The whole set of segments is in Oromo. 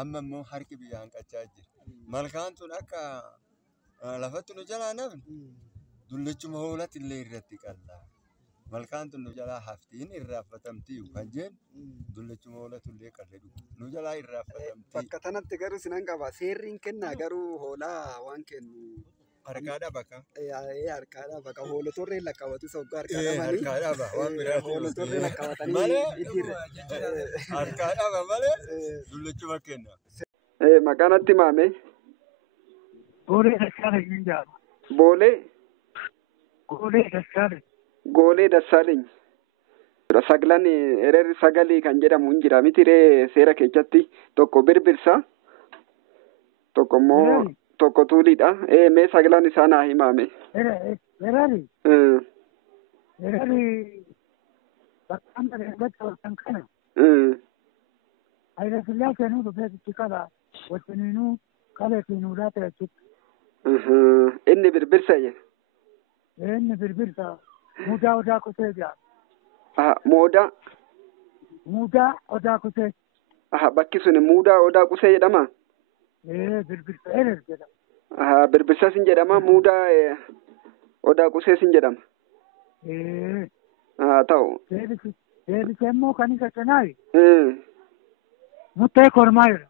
amma immoo harki biyyaan qachaa jira. Malkaan tun akka lafatti nu jalaa nafni dullachuma hoolatti illee irratti qalla. Malkaan tun nu jalaa haftiin irraaffatamtii kan jennu dullachuma hoolatti illee qallee nu jalaa irraaffatamtii. Bakka tanatti garuu sinan qaba. Seerriin kennaa garuu hoolaa waan kennu. Harkaadhaa bakka. Harkaadhaa bakka hoolotorree lakkaawwatu soggaa harkaadhaa malee. Harkaadhaa waan biraa hoolotorree lakkaawwatanii harkaadhaa malee dullachuma kenna. Maqaan atti maame? Goolee Dassaaleny hin jedhama. Boolee? Goolee Dassaaleny. Goolee Dassaaleny. Saglan ererri sagalee kan jedhamu hin jira mitiree seera keessatti tokko birbirsa tokko immoo tokko tuuliidha. Mee saglan isaa naa himame. Ererri. Ererri bakka bareeddatti wal kana. Hayila Sillaaseen dhufeetti qaba wajjiniinuu kaleetiin laata jechuudha. Inni birbirsa jee. Inni birbirsa mudaa odaa kutee jira. Moodaa. Mudaa odaa kutee. Bakki sun mudaa odaa kusee jedhama. Birbirsa erer jedhama. Birbirsa sin jedhama mudaa odaa kusee sin jedhama. Ta'u. Deebisee immoo kan isa cenaayi. Muttee kormaa jedha.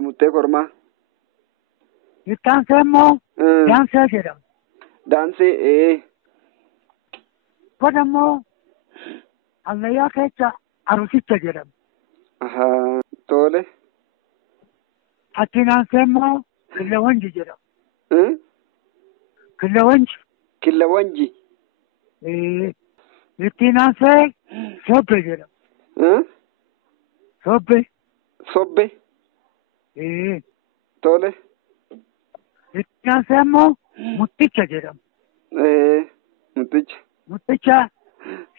Muttee kormaa. Ittaansee immoo daansee jedhama. Daansee Goda immoo allayyaa keessa arusicha jedhama. Tole. Achi naansee immoo killawanji jedhama. Killawanji. Killawanji. Itti naansee sobbe jedhama. Sobbe. Sobbe. Tole. Itti naansee immoo mutticha jedhama. Mutticha. Mutticha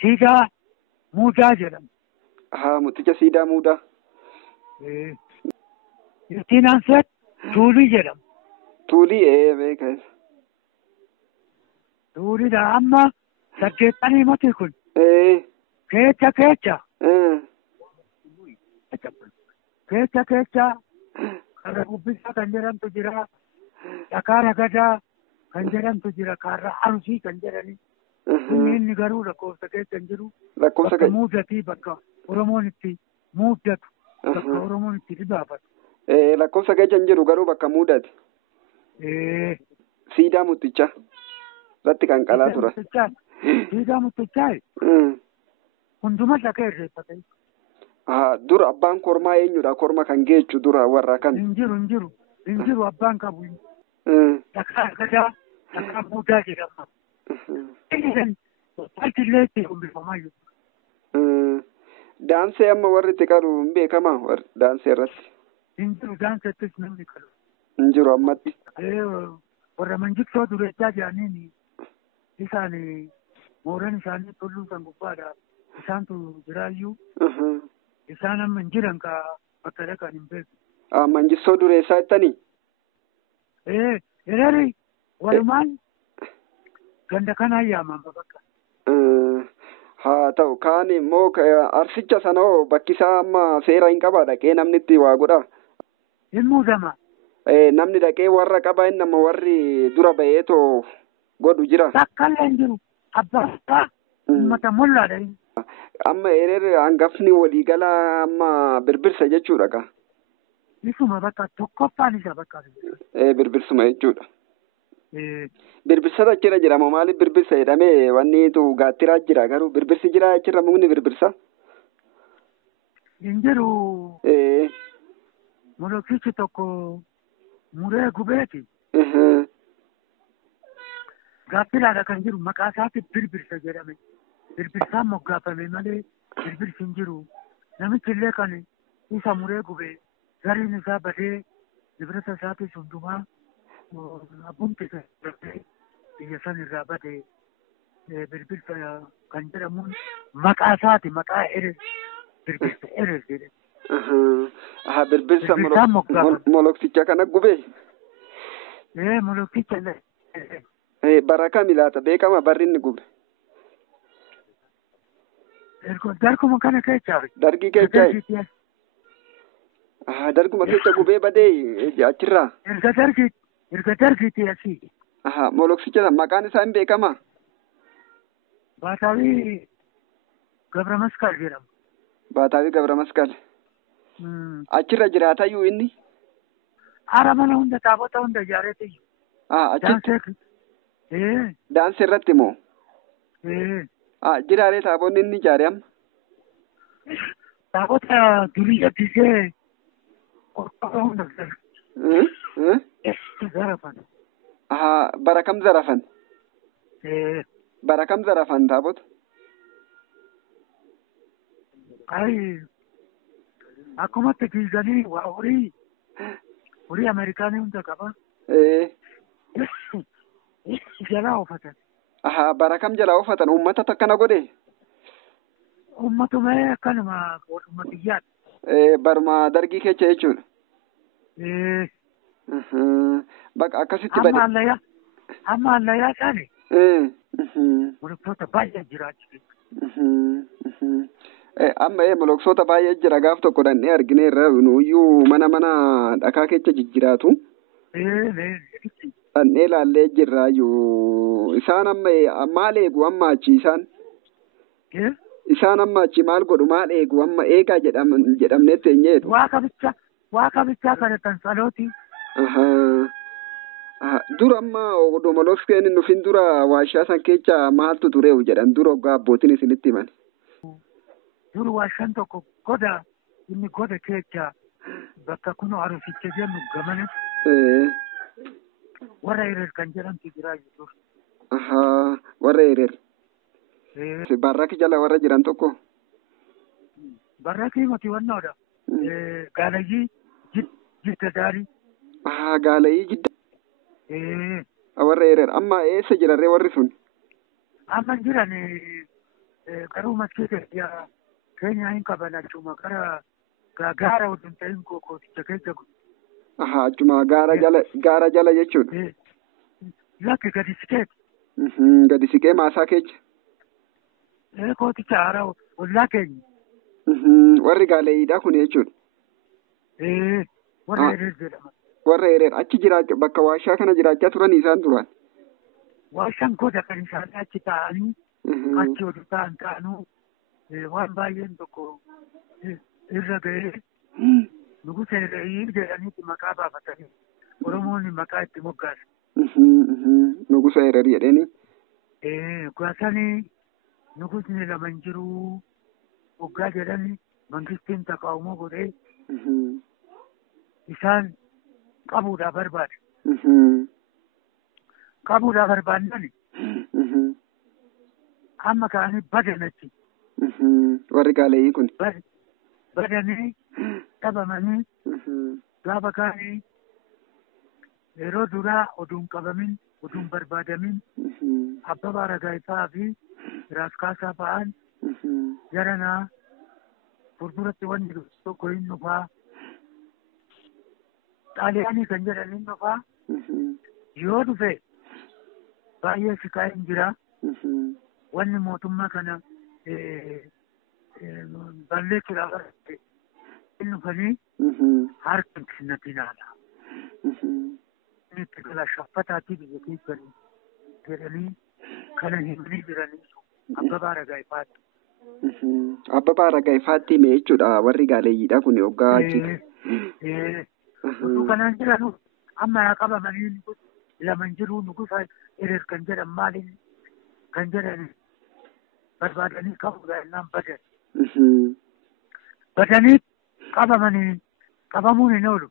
siidaa muudaa jedhama. Mutticha siidaa muudaa. Itti naansee tuulii jedhama. Tuulii beekas. Tuuliidha amma saddeettanii mati kun. Keecha. Keecha karra gubbisaa kan jedhamtu jira. Dhakaa ragadaa kan jedhamtu jira. Karra arusii kan jedhani. Inni garuu lakkoofsa keessa hin jiru. Bakka muudatii bakka Oromoon itti muudatu. Bakka Oromoon itti dhibaafatu. Lakkoofsa keessa hin jiru garuu bakka muudati. Siidaa muttichaa. Irratti kan qalaa tura. Siidaa muttichaa. Hunduma dhaqee irreeffate. Dura abbaan kormaa eenyudha? Korma kan geechu dura warra kan. Hin jiru abbaan qabu. Dhakaa gadaa dhakaa muudaa jedhama. Waaltillee itti humbifamaa jiru. Daansee amma warri itti qalu hin beekamaa daansee irratti. Hin jiru daanseettis namni qalu. Hin jiru ammatti. Warra manjiksoo dureechaa jedhaniin isaan mooran isaanii tulluu kan gubbaadha. Isaantu jiraayyuu. Isaan amma hin jiran ka bakka dhaqan hin beeku. Manjiksoo dureessaa jettanii? Ereri walumaan ganda kanaa yaaman bakka. Haa ta'u kaan immoo arsicha sanoo bakkisaa amma seera hin qabaa dhaqee namni itti waa godha. Hin muudama. Namni dhaqee warra qaba inni amma warri dura ba'eetoo godhu jira. Takkallee hin jiru. Abbaa uummata mullaadha. Amma ererri hangafni waliigala amma birbirsa jechuudha ka. Isuma bakka tokkoffaan isa bakka. Birbirsuma jechuudha. Birbirsa achirra jedhama maaliif birbirsa jedhamee wanni gaattiraa jira garuu birbirsi jira achirra mukni birbirsa. Hin jiru. Molokichi tokko muree gubeeti. Gaattiraadha kan jiru maqaa isaatti birbirsa jedhame. Birbirsaan moggaafame malee birbirsi hin jiru. Namichi illee kan isa muree gubee gariin isaa badee dibirata isaatis hundumaa abbumti biyya san irraa badee birbirsa kan jedhamuun maqaa isaati maqaa birbirsa jedhe. Birbirsa molokticha kana gubee. Molokticha bara kami laata beekama barri inni gube. Darguma kana keessa. Dargii keessa. Darguma keessa gubee badee achirraa. Erga dargiiti asii. Moloksicha maqaan isaa hin beekama. Baataawii Gabra Masqal jedhama. Baataawii Gabra Masqal. Achirra jiraatayyuu inni. Haara mana hunda taabota hunda ijaareeti. Achitti. Daansii irratti moo? Jiraaree taabonni inni ijaare amma. Taabota durii gaddisee qorqorroo hunda zarafan. Bara kam zarafan? Bara kam zarafan taabota? Akkumatti diiganii waa horii Ameerikaanii hunda qaba. Jalaa oofatan. Bara kam jalaa oofatan? Uummata akkana godhe? Uummatuma akkanuma uummatiyyaadha. Barma dargii keessa jechuudha. Bakka akkasitti bade. Amma allayyaa isaanii. Moloksoota baay'ee jiraachuu. Amma moloksoota baay'ee jira gaaf tokko dhandhee argineerra nuyyuu mana dhakaa keessa jijjiraatu. Dhandhee laallee jirraayyuu isaan amma maal eegu amma achi isaan? Isaan amma achi maal godhu maal eegu amma eegaa jedhamnee teenyeetu. Waaqa bichaa kadhatan salooti. Dura amma odoo molokseen hin dhufin dura waashaa san keessa maaltu tureewu jedhan dura oggaa abbootiin isinitti himan. Dura waashaan tokko inni goda keessa bakka kunoo arusicha jennu gamana. Warra Erer kan jedhamtu jira jechuudha. Warra Erer. Barraaki jala warra jiran tokko. Barraaki mati wannoodha. Gaalayyii jidda daarii. Gaalayyii jidda. Warra Erer amma eessa jirarree warri sun? Amma jiran garuu maskeeta keenya hin qaban achuma gaara waliin ta'in kooticha keessa. Achuma gaara jala jechuudha. Lakki gadi siqeeti. Gadi siqee maasaa keessa. Kooticha haaraa ollaa keenya. Warri gaaleeyyiidha kun jechuudha. Warra Erer jedhama. Warra Erer achi jiraachaa bakka waashaa kana jiraachaa turan isaan duraan. Waashaan goda kan isaan achi taa'anii achi oduu ta'anuu waan baay'een tokko irra ga'ee nugusa Ererii jedhaniiti maqaa baafatanii Oromoonni maqaa itti moggaasan. Nugusa Ererii jedhanii. Gaasanii nugusni lama hin jiru waggaa jedhanii mangistiin taqaawumoo godhee isaan qabuudhaaf barbaade. Qabuudhaaf barbaadnani amma ka'anii badan achi. Warri gaaleeyyii kun. Badanii dhabamanii gaafa ka'anii yeroo duraa oduun qabamin oduun barbaadamin Abbabaa Aragaayifaa fi Raaskaasaa fa'aan jaranaa fuulduratti wanti tokko hin dhufaa. Xaaliyaanii kan jedhan hin dhufaa. Yoo dhufe baay'ee siqaa hin jira. Wanni mootummaa kana balleessuudhaaf hin dhufanii harka hin kennatiin haala. Itti gala shaffataatti biyya keessanii jedhanii kana himanii jiranii Abbabaa Aragaayifaatti. Abbabaa Aragaayifaatti hime jechuudha warri gaaleeyyiidha kun hoggaa achi. Utuu kanaan jedhanu amma yaa qabamanii lama hin jiru nugusa Erer kan jedhan maaliin kan jedhan barbaadanii qabuudha jennaan badan. Badanii qabamuun hin oolu.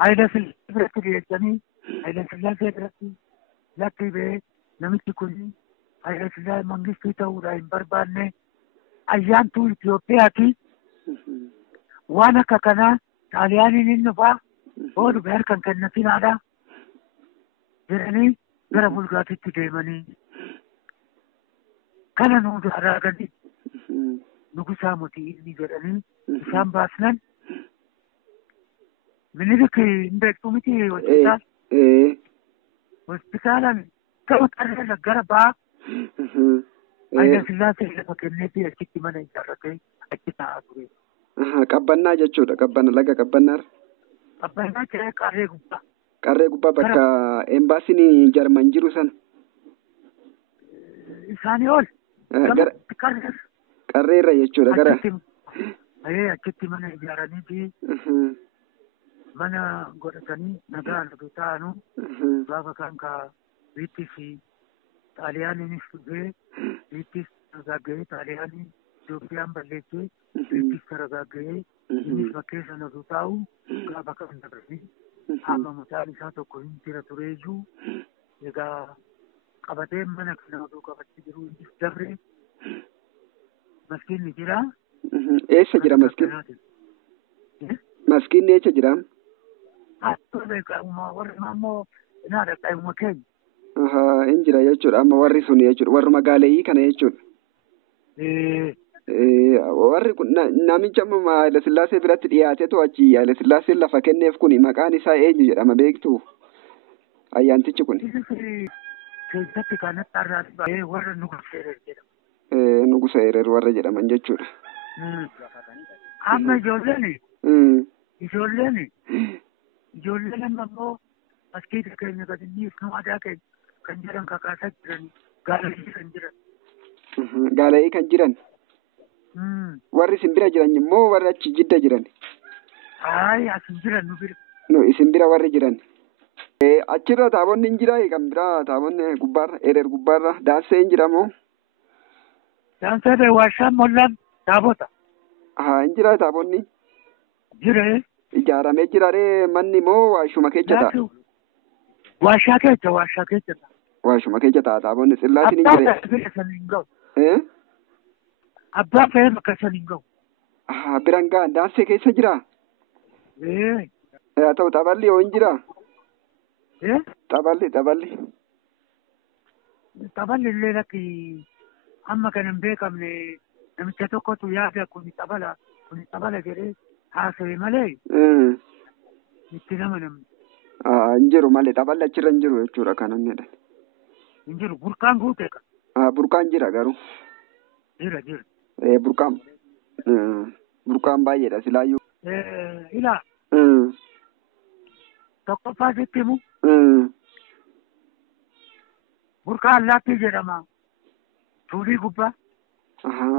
Haayila Sillaasee biratti dhiyeessanii Haayila Sillaasee biratti lakki ba'ee namichi kun Haayila Sillaasee mangistii ta'uudhaa hin barbaanne ayyaantuu Itoophiyaati. Waan akka kanaa Xaaliyaaniin hin dhufaa oolu harkan kennatinaadha jedhanii gara bulgaatitti deemanii kana nu raaganii nugusaa mutii inni jedhanii isaan baasnan Minilik hin beektu miti hospitaalaan gama qarreerra gara ba'aa Haayila Sillaasee lafa kenneefi achitti mana ijaarratee achi taa'aa ture. Qabbannaa jechuudha. Qabbanna laga qabbannaar. Qabbannaa ta'ee qarree gubbaa. Qarree gubbaa bakka embaasiin Jarman jiru san. Isaanii ol. Qarreerra jechuudha gara. Achitti mana ijaaranii mana godhatanii nagaa nuti taa'anu gaafa kan biittis xaaliyaaniinis dhufee biittis ragaaga'ee xaaliyaanii Itoophiyaan balleessee biittis ragaaga'ee innis bakkee sana nuti taa'u gaafa kan dabarsii hamma mucaan isaa tokko hin jira tureeyyuu egaa qabatee mana kana oduu qabatee jiru innis dabree maskiinni jira. Eessa jira maskiin? Maskiinni eessa jira? Warri ammoo naadha qayyuma keenya. Hin jira jechuudha. Amma warri sun jechuudha. Warri magaaleeyyii kana jechuudha. Warri kun namicha amma Haile Sillaasee biratti dhiyaateetu achi Haile Sillaaseen lafa kenneef kun maqaan isaa eenyu jedhama beektu? Ayyaantichi kun. Keessatti kanatti arraa warra Nugusa Erer jedhama. Nugusa Erer warra jedhaman jechuudha. Amma ijoolleen amma immoo maskiita keenya gadinniif nu aadaa keenya kan jiran kakaasaa jiran gaalayyii kan jiran. Gaalayyii kan jiran. Warri isin bira jiran immoo warri achi jidda jiran. Asin jiran nu bira. Isin bira warri jiran. Achirra taabonni hin jiraa kan biraa taabonni gubbaarra Erer gubbaarra daansee hin jira moo? Daansee waashaan mollaan taabota. Hin jira taabonni? Jiree. Ijaaramee jiraree manni moo waashuma keessa ta'a? Waashaa keessa ta'a. Waashuma keessa ta'a taabonni Sillaasiin hin jire. Abbaan fe'ee bakka san hin gahu. Biraan gahan daansee keessa jiraa? Haa ta'u taphalli yoo hin jiraa? Taphalli. Taphalli illee lakki amma kan hin beekamne namicha tokkotu yaada kun taphala jedhee haasa'e malee itti nama namni. Hin jiru malee taphalli achirra hin jiru jechuudha kanan jedhan. Hin jiru burqaan guutee qaba. Burqaan jira garuu. Jira. Burqaan baay'eedha silaayyuu. Ilaa. Tokkoffaa sitti himu. Burqaa allaattii jedhama. Tuulii gubbaa.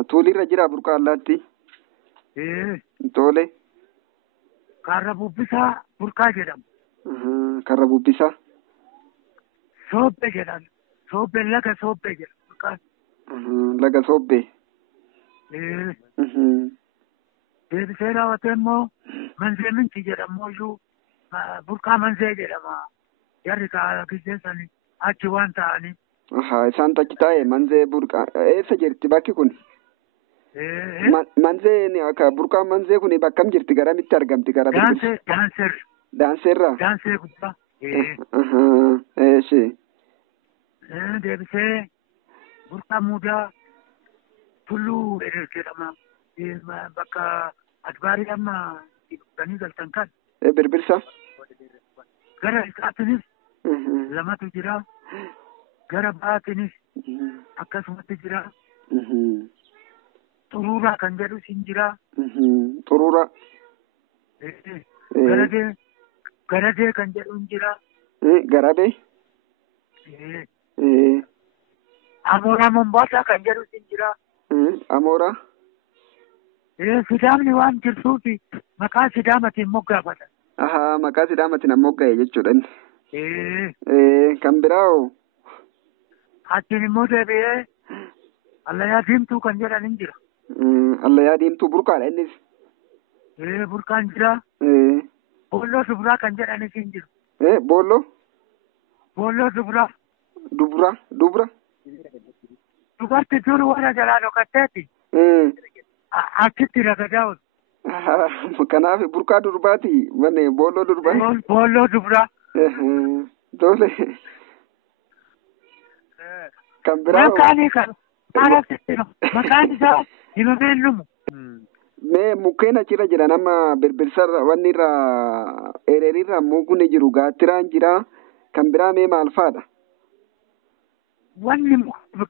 Tuuliirra jira burqaa allaattii. Tole. Karra bubbisaa burqaa jedhama. Karra bubbisaa. Soobbee jedhama. Laga soobbee jedhama burqaan. Laga soobbee. Deebisee raawwatee immoo manzee minti jedhamu iyyuu burqaa manzee jedhama. Jarri gisee achi waan ta'anii. Isaan achi taa'e manzee burqaa eessa jirti bakki kun? Manzee burqaan manzee kun bakkam jirti garamitti argamti gara Daanseerraa. Daansee gubbaa. Deebisee burqaa muudaa tulluu Erer jedhama. Bakka adbaarii amma dhufanii galtan kan. Birbirsa. Gara isaatiinis lamatu jira. Gara baatiinis akkasumatti jira. Xuruuraa kan jedhus hin jira. Xuruuraa. Garadee kan jedhu hin jira. Garadee. Amooraa Mombaasaa kan jedhus hin jira. Amooraa. Sidaamni waan jirtuuf maqaa sidaamatiin moggaafatan. Maqaa sidaamatiin mogga'e jechuudha. Kan biraa. Achiin immoo deebi'ee Allayyaa Diimtuu kan jedhan hin jira. Allayyaa Diimtuu burqaadha innis. Burqaan jira. Boolloo Dubraa kan jedhanis hin jiru. Boolloo? Boolloo Dubraa. Dubra? Dubarti dur warra jalaa dhokatteeti. Achitti ragadaa oolu. Kanaaf burqaa durbaati. Boolloo durbaa. Boolloo Dubraa. Tole. Kan biraa. Maqaan isaa himamee lumu. Mee mukkeen achirra jiran amma birbirsarra wanni irra ereerirra mukni jiru gaattiraan jira. Kan biraa mee maal faadha? Wanni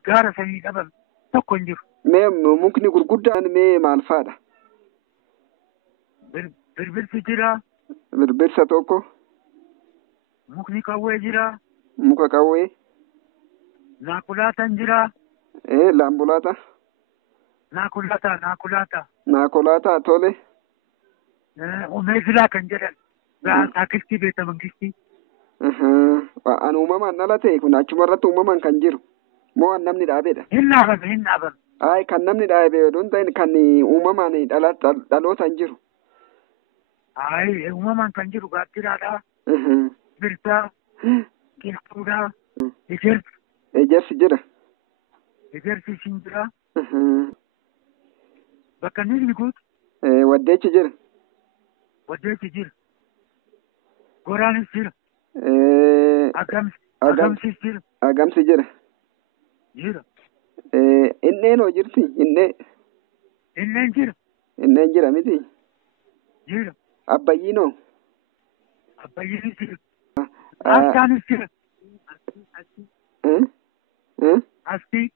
gaara sanii dhaban tokko hin jiru. Mee mukni gurguddaan mee maal faadha? Birbirsi jira. Birbirsa tokko. Mukni qawwee jira. Muka qawwee. Naakulaataan jira. Laambulaata. Naakolaataa tole. Omeesilaa kan jedhan. Taakiltii beekta mangistii. An uumamaan ala ta'e kun achumarratti uumamaan kan jiru. Moo an namni dhaabedha? Hin dhaabame. Ay kan namni dhaabe oduun ta'in kan uumamaan dhalootaan jiru. Ay uumamaan kan jiru gaattiraadha. Birtaa. Qilxuudha. Ejersi jira. Ejersi isin jira. Bakka inni guutu. Waddeechi jira. Waddeechi jira. Goraanis jira. Agamsis jira. Agamsi jira. Jira. Inneen hoo jirti? Inneen jira. Inneen jira miti? Jira. Abbayyiinoo? Abbayyiinis jira. Askaanis jira. Arsii.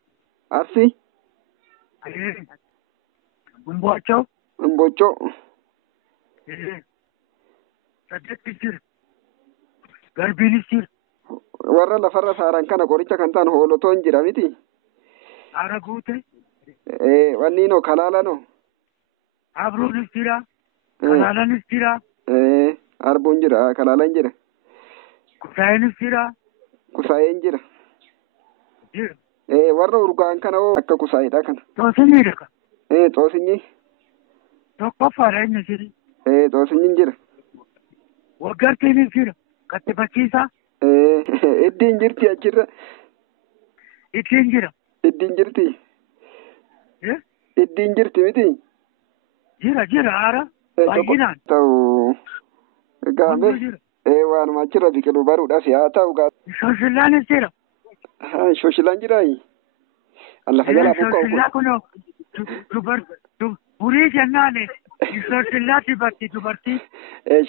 Arsii? Mboochoo. Mboochoo. Saddeettis jira. Garbiinis jira. Warra lafarra saaran kana qoricha kan ta'an hoolotoon jira miti? Haara guute. Wanniinoo kalaalanoo? Abruunis jira. Kalaalanis jira. Arbuun jira. Kalaalan jira. Kusaayenis jira. Kusaayeen jira. Jira. Warra urgaan kana hoo akka kusaayedha kana. Xoosinyiidha kan. Xoosinyi. Tokkoffaadha inni jiri. Xoosinyiin jira. Waggartiinis jira. Kattifachiisaa. Iddiin jirti achirra. Iddiin jira. Iddiin jirti. Iddiin jirti miti. Jira haara. Baay'inaan. Ta'u. Gaame. Waanuma achirra biqilu baruudhaaf haa ta'u gaa. Shoshillaanis jira. Shoshilaan jiraayi. Lafa jalaa buqqa'u. Shoshillaa kunoo burii jennaani. Shoshillaa dibatti dubartii.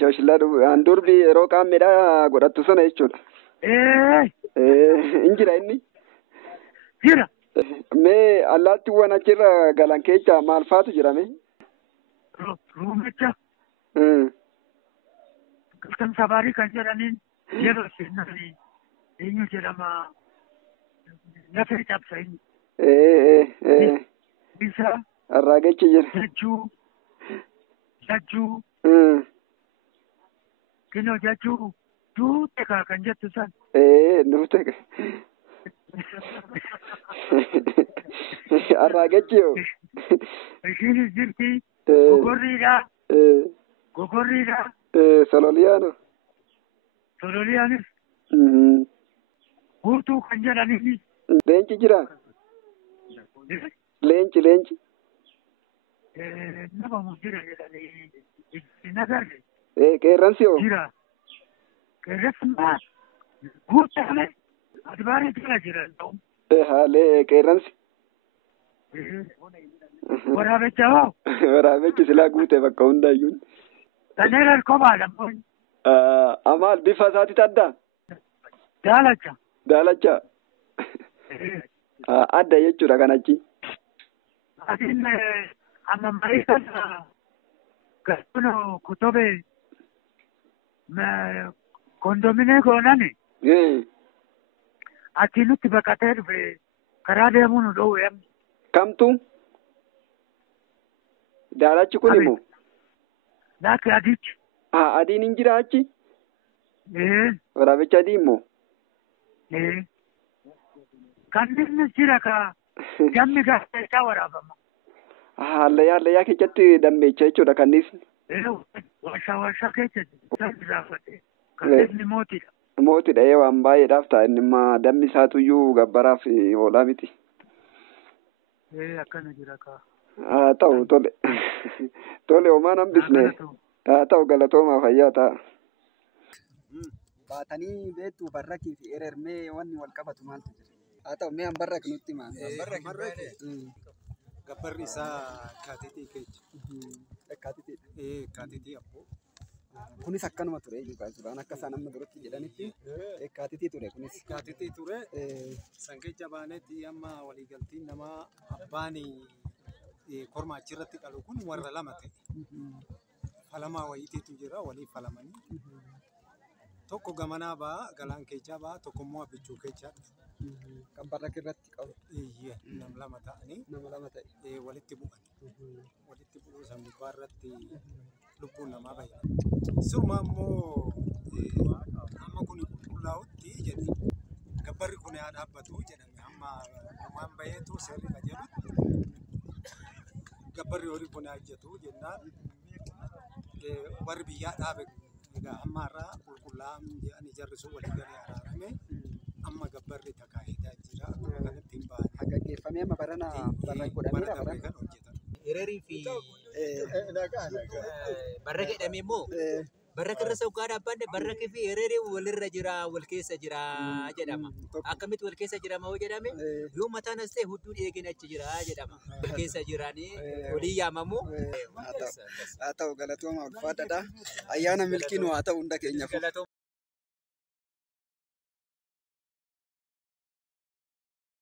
Shoshillaa durbi yeroo qaammeedhaa godhattu sana jechuudha. In jira inni. Jira. Mee allaattiiwwan achirra galan keessa maal faatu jirame? Ruumicha. Kan sabaarii kan jedhaniin yeroo seenanii eenyu jedhama lafee cabsa inni. Isa. Arraagechi jira. Jajjuu. Kinoo jajjuu duute kan jettu san. Duute. Arraagechi yoo. Ishiinis jirti. Gogorriidha. Sololiyaano. Sololiyaanis. Guutuu kan jedhaniif. Leenci jira. Leenci. Nama jira jedhanii hin agarre. Qeerransi hoo? Jira. Qeerransi maa guutamee adbaaree jira. Haalee qeerransi. Waraabecha hoo? Waraabechi silaa guute bakka hundaayyuu. Kanneen kophaadha. Amaal bifa isaati adda? Daalacha. Adda jechuudha kan achi. Asiin amma mariisan gasuna kutubee kondominee goonani. Achi nutti baqatee dhufe karaa deemuu nu dhoowwe. Kamtu? Daalachi kun immoo? Laakki adiichi. Adiin hin jira achi? Waraabichi adii immoo? Kanneen jira ka dammi gaazexaa waraabama. Hallayyaa keessatti dammeecha jechuudha kannis. Warshaa keessatti raafate. Kanneen mootiidha. Mootiidha waan baay'eedhaaf ta'a inni immoo dammi isaatuyyuu gabbaraaf oolaa miti. Akkana jira ka. Ta'u tole. Tole homaan hambisne. Ta'u galatoomaa fayyaa ta'a. Baatanii beektuu barrakii fi erermee wanni wal qabatu maaltu jira? Haa ta'u mee barrak nutti maal? Gabbarri isaa kaatitii keessa. Kaatitii abboo. Kunis akkanuma ture suuraan akka isaan amma duratti jedhanitti kaatitii ture kunis. Kaatitii ture. Sangeecha baanetti amma waliigaltiin namaa abbaan kormaa achirratti qalu kun warra lama ta'e. falamaa wayiitiitu jira walii falamanii. Tokko gamanaa baa galaan keechaa baa tokkommoo abichuu keechaa dhufu. Kan barra irratti qabu. Iyyee nama lama ta'anii Nama lama ta'e. walitti bu'an. Walitti bu'uu san gubbaa irratti lubbuun namaa bahe. Sirma ammoo amma kun qulqullaa'utti jedhe gabbarri kun haa dhaabbatu jedhame amma waan baheetu seerri qajeelutti gabbarri horii kun haa hojjetu jennaan warri biyyaa dhaabe egaa amma irraa qulqullaa'an jedhanii jarri sun walii galee araarame amma gabbarri takaayidaa jira akkuma kanatti hin baane. Gaggeeffamee amma barana barra godhameera Bara kan hojjetan. Hiriirii fi barra jedhame immoo barra irra saukaa dhaabbanne barra fi hiriirii walirra jira wal keessa jira jedhama. Akkamitti wal keessa jirama hoo jedhame yoo mataan as ta'e hudduu dheegin achi jira jedhama. Wal keessa jiranii walii yaamamu. Haa ta'u galatooma ulfaadhaadha. Ayyaana milkiin haa ta'u hunda keenyaaf.